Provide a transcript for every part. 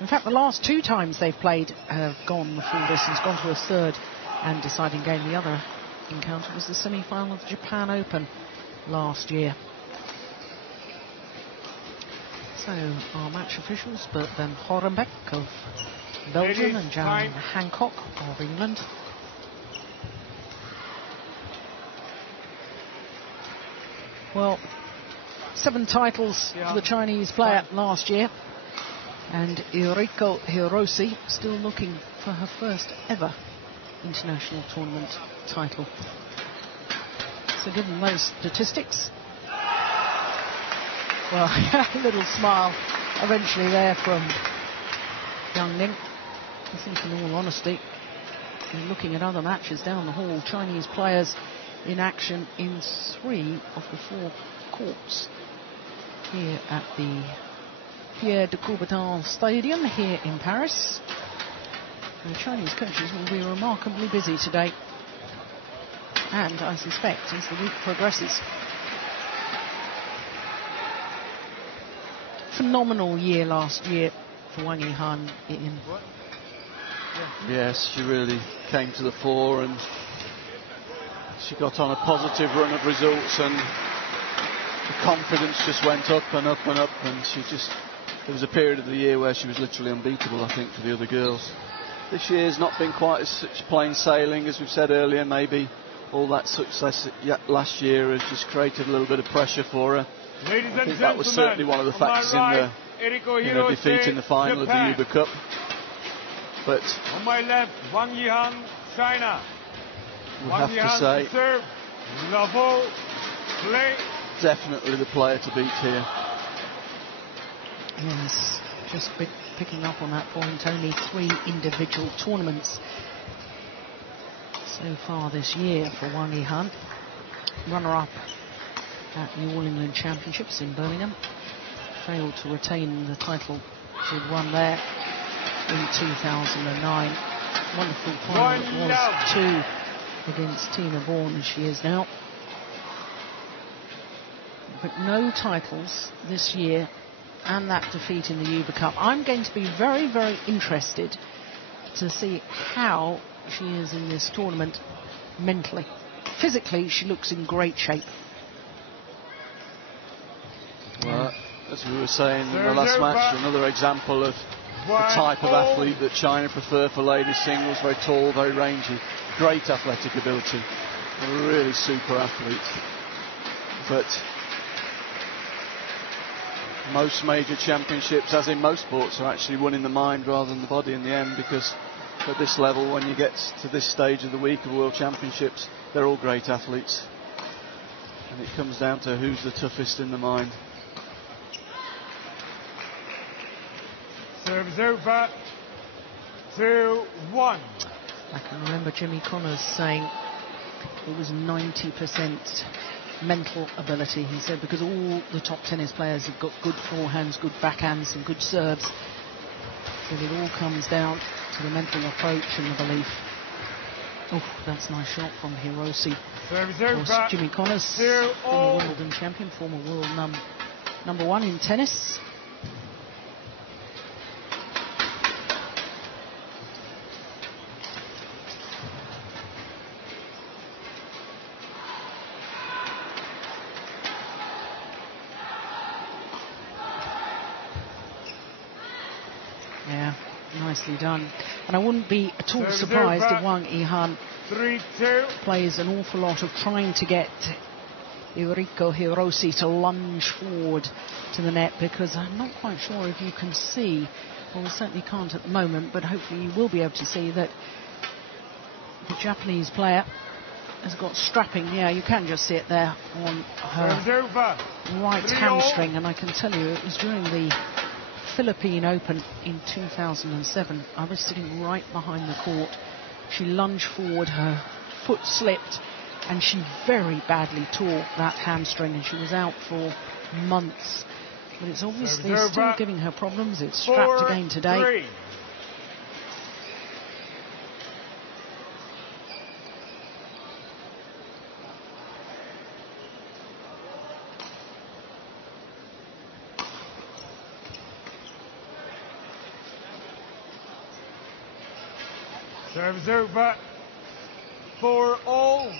In fact, the last 2 times they've played have gone the full distance, gone to a third and deciding game. The other encounter was the semi-final of the Japan Open last year. So our match officials, Bert van Horenbeck of Belgium and Jan Hancock of England. Well, 7 titles for the Chinese player last year. And Eriko Hirose still looking for her first ever international tournament title. So given those statistics, well, a little smile eventually there from Yang Ning. I think in all honesty, looking at other matches down the hall, Chinese players in action in 3 of the 4 courts here at the Pierre de Coubertin Stadium here in Paris. The Chinese coaches will be remarkably busy today, and I suspect as the week progresses. Phenomenal year last year for Wang Yihan. Yes, she really came to the fore, and she got on a positive run of results, and the confidence just went up and up and up, and there was a period of the year where she was literally unbeatable, I think, for the other girls. This year's not been quite as such plain sailing as we've said earlier. Maybe all that success last year has just created a little bit of pressure for her. Ladies I think that was certainly one of the factors in the defeat in the final Japan. Of the Uber Cup. But on my left, Wang Yihan, China. We have to say, serve, level, play. Definitely the player to beat here. Yes, just picking up on that point, only 3 individual tournaments so far this year for Wang Yihan. Runner-up at the All England Championships in Birmingham. Failed to retain the title she'd won there in 2009. Wonderful final it was too against Tina Bourne, as she is now. But no titles this year, and that defeat in the Uber Cup. I'm going to be very, very interested to see how she is in this tournament mentally. Physically, she looks in great shape. Well, as we were saying in the last match, another example of the type of athlete that China prefer for ladies singles. Very tall, very rangy, great athletic ability, a really super athlete. But most major championships, as in most sports, are actually won in the mind rather than the body in the end, because at this level, when you get to this stage of the week of World Championships, they're all great athletes, and it comes down to who's the toughest in the mind. Serves over, 2-1. I can remember Jimmy Connors saying it was 90% mental ability, he said, because all the top tennis players have got good forehands, good backhands and good serves. So it all comes down to the mental approach and the belief. Oh, that's a nice shot from Hirose. Of course, Jimmy Connors, former Wimbledon champion, former world number 1 in tennis. Yeah, nicely done. And I wouldn't be at all surprised if Wang Yihan plays an awful lot of trying to get Eriko Hirose to lunge forward to the net, because I'm not quite sure if you can see, well, we certainly can't at the moment, but hopefully you will be able to see that the Japanese player has got strapping. Yeah, you can just see it there on her right hamstring, and I can tell you it was during the Philippine Open in 2007. I was sitting right behind the court. She lunged forward, her foot slipped, and she very badly tore that hamstring, and she was out for months. But it's obviously still giving her problems. It's strapped again today. Serves over. 4-all.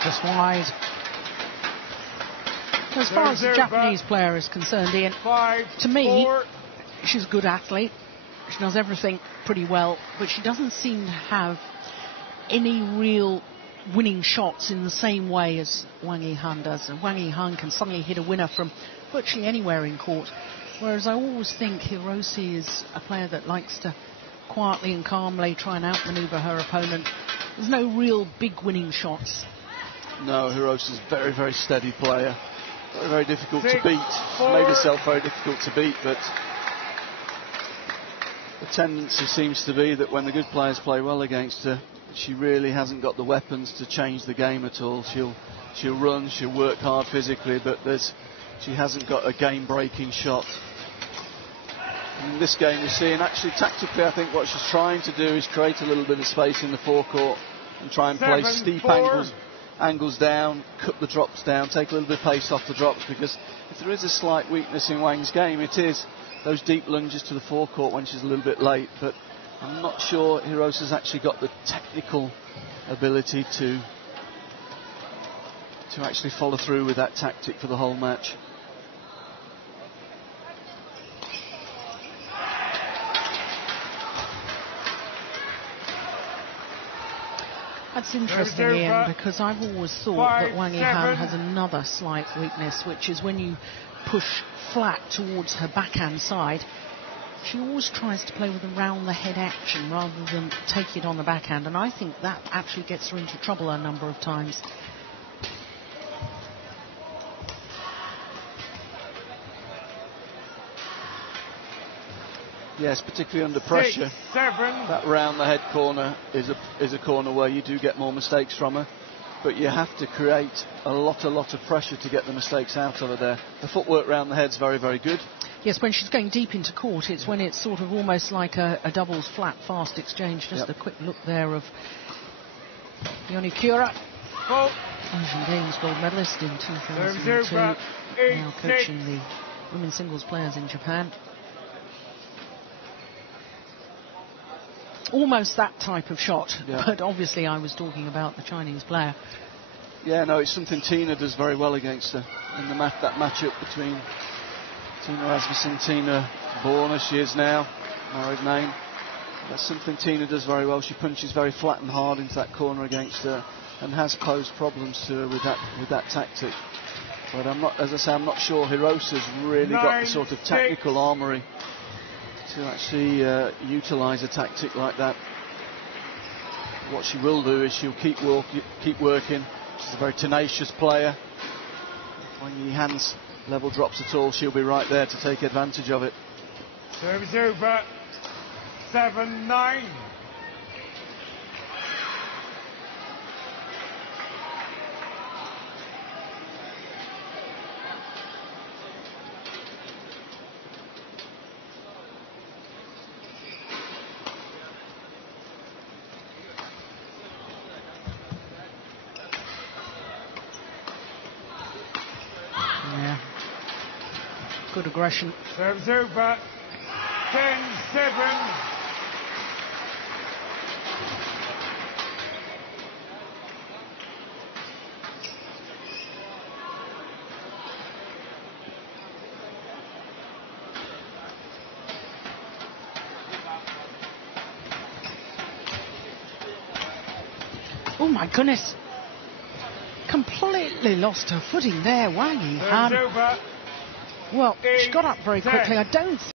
Just wide. As far as the Japanese player is concerned, Ian, to me, she's a good athlete. She does everything pretty well, but she doesn't seem to have any real winning shots in the same way as Wang Yihan does. And Wang Yihan can suddenly hit a winner from virtually anywhere in court, whereas I always think Hirose is a player that likes to quietly and calmly try and outmaneuver her opponent. There's no real big winning shots. No, Hirose is a very, very steady player. Very, very difficult to beat. She's made herself very difficult to beat, but the tendency seems to be that when the good players play well against her, she really hasn't got the weapons to change the game at all. She'll run, she'll work hard physically, but she hasn't got a game-breaking shot. And in this game we're seeing, actually tactically, I think what she's trying to do is create a little bit of space in the forecourt and try and play steep angles down, cut the drops down, take a little bit of pace off the drops, because if there is a slight weakness in Wang's game, it is those deep lunges to the forecourt when she's a little bit late. But I'm not sure Hirose has actually got the technical ability to actually follow through with that tactic for the whole match. That's interesting, Ian, because I've always thought that Wang Yihan has another slight weakness, which is when you push flat towards her backhand side, she always tries to play with a round-the-head action rather than take it on the backhand, and I think that actually gets her into trouble a number of times. Yes, particularly under pressure. That round-the-head corner is a corner where you do get more mistakes from her, but you have to create a lot of pressure to get the mistakes out of her there. The footwork round the head's very, very good. Yes, when she's going deep into court, it's when it's sort of almost like a doubles flat fast exchange. Just a quick look there of Yonikura, Asian Games gold medalist in 2002, now coaching the women's singles players in Japan. Almost that type of shot, but obviously I was talking about the Chinese player. Yeah, no, it's something Tina does very well against her. In that matchup between Tina Rasmussen, Tina Borner, she is now, married name. That's something Tina does very well. She punches very flat and hard into that corner against her and has posed problems to her with that tactic. But I'm not sure Hirose has really got the sort of technical armoury to actually utilise a tactic like that. What she will do is she'll keep working. She's a very tenacious player. When Yihan's level drops at all, she'll be right there to take advantage of it. Service over. 7-9. Good aggression. Serves over. 10-7. Oh my goodness. Completely lost her footing there, Wang Yihan. Well, she got up very quickly. I don't